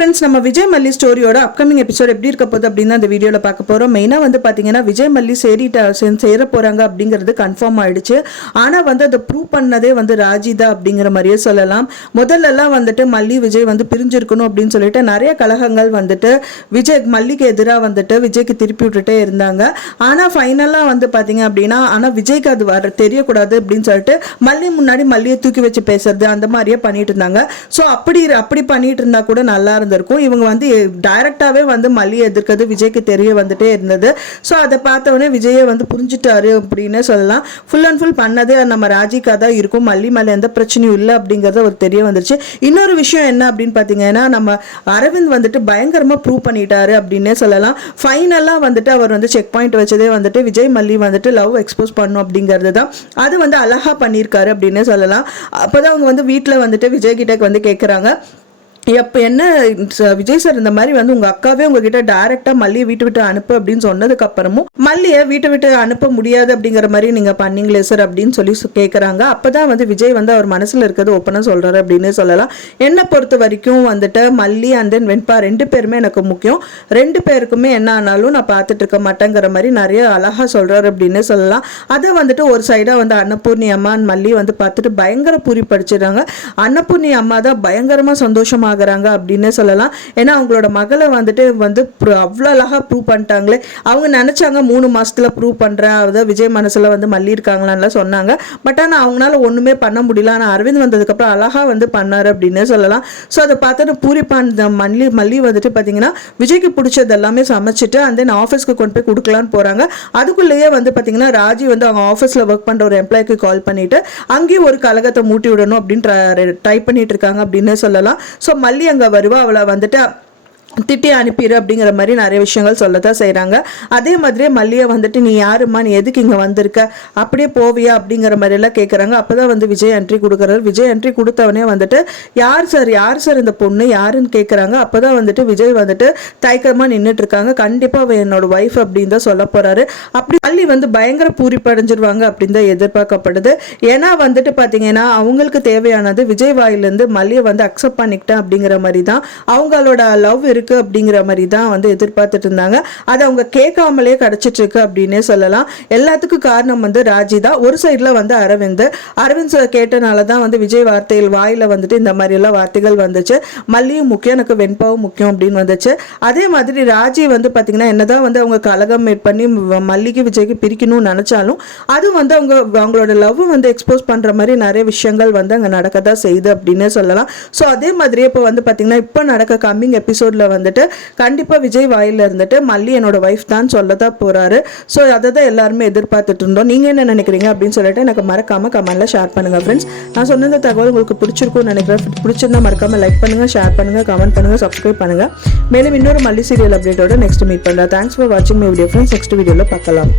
Friends நம்ம விஜய் மல்லி ஸ்டோரியோட upcoming episode எப்படி இருக்க போகுது அப்படின்னு அந்த வீடியோவில் பார்க்க போகிறோம் மெயினாக வந்து பார்த்தீங்கன்னா விஜய் மல்லி சேரிட்ட சேர போகிறாங்க அப்படிங்கிறது கன்ஃபார்ம் ஆயிடுச்சு. ஆனால் வந்து அதை ப்ரூவ் பண்ணதே வந்து ராஜிதா அப்படிங்கிற மாதிரியே சொல்லலாம். முதல்லலாம் வந்துட்டு மல்லி விஜய் வந்து பிரிஞ்சிருக்கணும் அப்படின்னு சொல்லிட்டு நிறைய கழகங்கள் வந்துட்டு விஜய் மல்லிக்கு எதிராக வந்துட்டு விஜய்க்கு திருப்பி விட்டுட்டே இருந்தாங்க. ஆனால் ஃபைனலாக வந்து பார்த்தீங்க அப்படின்னா ஆனால் விஜய்க்கு அது வர தெரியக்கூடாது அப்படின்னு சொல்லிட்டு மல்லி முன்னாடி மல்லியை தூக்கி வச்சு பேசுறது அந்த மாதிரியே பண்ணிட்டு இருந்தாங்க. ஸோ அப்படி அப்படி பண்ணிட்டு இருந்தால் கூட நல்லா நடந்திருக்கும் இவங்க வந்து டைரக்டாவே வந்து மல்லியை எதிர்க்கிறது விஜய்க்கு தெரிய வந்துட்டே இருந்தது. ஸோ அதை பார்த்தவொடனே விஜயை வந்து புரிஞ்சுட்டாரு அப்படின்னு சொல்லலாம். ஃபுல் அண்ட் ஃபுல் பண்ணதே நம்ம ராஜிக்கா தான் இருக்கும். மல்லி மேலே எந்த பிரச்சனையும் இல்லை அப்படிங்கிறது ஒரு தெரிய வந்துருச்சு. இன்னொரு விஷயம் என்ன அப்படின்னு பார்த்தீங்கன்னா நம்ம அரவிந்த் வந்துட்டு பயங்கரமாக ப்ரூவ் பண்ணிட்டாரு அப்படின்னே சொல்லலாம். ஃபைனலாக வந்துட்டு அவர் வந்து செக் பாயிண்ட் வச்சதே வந்துட்டு விஜய் மல்லி வந்துட்டு லவ் எக்ஸ்போஸ் பண்ணும் அப்படிங்கிறது தான். அது வந்து அழகா பண்ணியிருக்காரு அப்படின்னே சொல்லலாம். அப்போ தான் அவங்க வந்து வீட்டில் வந்துட்டு விஜய் கிட்டே வந்து கேட்குறாங்க எப்போ என்ன விஜய் சார் இந்த மாதிரி வந்து உங்க அக்காவே உங்ககிட்ட டைரக்டா மல்லியை வீட்டு விட்டு அனுப்பு அப்படின்னு சொன்னதுக்கு அப்புறமும் மல்லியை வீட்டை விட்டு அனுப்ப முடியாது அப்படிங்கிற மாதிரி நீங்க பண்ணீங்களே சார் அப்படின்னு சொல்லி கேட்குறாங்க அப்போ அப்பதான் வந்து விஜய் வந்து அவர் மனசுல இருக்கிறது ஓப்பனாக சொல்றாரு அப்படின்னு சொல்லலாம். என்னை பொறுத்த வரைக்கும் வந்துட்டு மல்லி அண்ட் தென் வெண்பா ரெண்டு பேருமே எனக்கு முக்கியம். ரெண்டு பேருக்குமே என்ன ஆனாலும் நான் பார்த்துட்டு இருக்க மாட்டேங்கிற மாதிரி நிறைய அழகா சொல்றாரு அப்படின்னு சொல்லலாம். அதை வந்துட்டு ஒரு சைடா வந்து அன்னபூர்ணி அம்மா மல்லி வந்து பார்த்துட்டு பயங்கர பூரி படிச்சிடுறாங்க. அன்னபூர்ணி அம்மா தான் பயங்கரமா ஆகிறாங்க அப்படின்னு சொல்லலாம். ஏன்னா அவங்களோட மகளை வந்துட்டு வந்து அவ்வளோ அழகா ப்ரூவ் பண்ணிட்டாங்களே. அவங்க நினச்சாங்க மூணு மாசத்துல ப்ரூவ் பண்ணுறேன் அதாவது விஜய் மனசுல வந்து மல்லியிருக்காங்களான்லாம் சொன்னாங்க. பட் ஆனா அவங்களால ஒண்ணுமே பண்ண முடியல. ஆனா அரவிந்த் வந்ததுக்கு அப்புறம் அழகா வந்து பண்ணாரு அப்படின்னு சொல்லலாம். ஸோ அதை பார்த்தோன்னு பூரிப்பான் மல்லி மல்லி வந்துட்டு பார்த்தீங்கன்னா விஜய்க்கு பிடிச்சது எல்லாமே சமைச்சிட்டு அண்ட் தென் ஆஃபீஸ்க்கு கொண்டு போய் கொடுக்கலான்னு போறாங்க. அதுக்குள்ளேயே வந்து பார்த்தீங்கன்னா ராஜி வந்து அவங்க ஆஃபீஸில் ஒர்க் பண்ணுற ஒரு எம்ப்ளாய்க்கு கால் பண்ணிட்டு அங்கேயும் ஒரு கழகத்தை மூட்டி விடணும் அப்படின்னு ட்ரை பண்ணிட்டு இருக்காங்க அப்படின்னு சொல்லலாம். ஸோ மல்லி அங்கே வருவா அவளை வந்துட்டு திட்டி அனுப்பிடு அப்படிங்கிற மாதிரி நிறைய விஷயங்கள் சொல்லத்தான் செய்கிறாங்க அதே மாதிரியே மல்லியை வந்துட்டு நீ யாரும்மா? நீ எதுக்கு இங்கே வந்திருக்க? அப்படியே போவியா? அப்படிங்கிற மாதிரி எல்லாம் கேட்குறாங்க அப்போ தான் வந்து விஜய் என்ட்ரி கொடுக்குறாரு. விஜய் என்ட்ரி கொடுத்தவனே வந்துட்டு யார் சார் யார் சார் இந்த பொண்ணு? யாருன்னு கேட்குறாங்க அப்போ தான் வந்துட்டு விஜய் வந்துட்டு தயக்கமாக நின்றுட்டு இருக்காங்க கண்டிப்பாக அவள் என்னோட ஒய்ஃப் அப்படின்னு தான் சொல்ல போகிறாரு அப்படி மல்லி வந்து பயங்கர பூரிப்படைஞ்சிருவாங்க அப்படின்னு தான் எதிர்பார்க்கப்படுது. ஏன்னா வந்துட்டு பார்த்தீங்கன்னா அவங்களுக்கு தேவையானது விஜய் வாயிலேருந்து மல்லியை வந்து அக்செப்ட் பண்ணிக்கிட்டேன் அப்படிங்கிற மாதிரி தான் அவங்களோட லவ் இருக்கு அப்படிங்கிற மாதிரி தான் வந்து எதிர்பார்த்துட்டு இருந்தாங்க. அது அவங்க கேட்காமலே கிடைச்சிட்டு இருக்கு அப்படின்னே சொல்லலாம். எல்லாத்துக்கும் காரணம் வந்து ராஜி தான் ஒரு சைடில் வந்து அரவிந்த். அரவிந்த் சார் கேட்டனால தான் வந்து விஜய் வார்த்தைகள் வாயில் வந்துட்டு இந்த மாதிரி எல்லாம் வார்த்தைகள் வந்துச்சு. மல்லியும் முக்கியம் எனக்கு வெண்பாவும் முக்கியம் அப்படின்னு வந்துச்சு. அதே மாதிரி ராஜி வந்து பார்த்தீங்கன்னா என்னதான் வந்து அவங்க கலகம் மேட் பண்ணி மல்லிக்கு விஜய்க்கு பிரிக்கணும்னு நினைச்சாலும் அது வந்து அவங்க அவங்களோட லவ் வந்து எக்ஸ்போஸ் பண்ற மாதிரி நிறைய விஷயங்கள் வந்து அங்கே நடக்க தான் செய்யுது அப்படின்னே சொல்லலாம். ஸோ அதே மாதிரி இப்போ வந்து பார்த்தீங்கன்னா இப்போ நடக்க கம்மிங் எபிசோடில் வந்துட்டு கண்டிப்பாக விஜய் வாயில் இருந்துட்டு மல்லி என்னோட ஒய்ஃப் தான் சொல்ல தான் போகிறாரு ஸோ அதை தான் எல்லாருமே எதிர்பார்த்துட்டு இருந்தோம். நீங்கள் என்ன நினைக்கிறீங்க அப்படின்னு சொல்லிட்டு எனக்கு மறக்காம கமெண்ட்டில் ஷேர் பண்ணுங்கள் ஃப்ரெண்ட்ஸ் நான் சொன்ன இந்த தகவல் உங்களுக்கு பிடிச்சிருக்கும்னு நினைக்கிறேன். பிடிச்சிருந்தா மறக்காமல் லைக் பண்ணுங்கள் ஷேர் பண்ணுங்கள் கமெண்ட் பண்ணுங்கள் சப்ஸ்கிரைப் பண்ணுங்கள் மேலும் இன்னொரு மல்லி சீரியல் அப்டேட்டோட நெக்ஸ்ட் மீட் பண்ணலாம் தேங்க்ஸ் ஃபார் வாட்சிங் மை வீடியோ ஃப்ரெண்ட்ஸ் நெக்ஸ்ட் வீடியோவில் பார்க்கலாம்.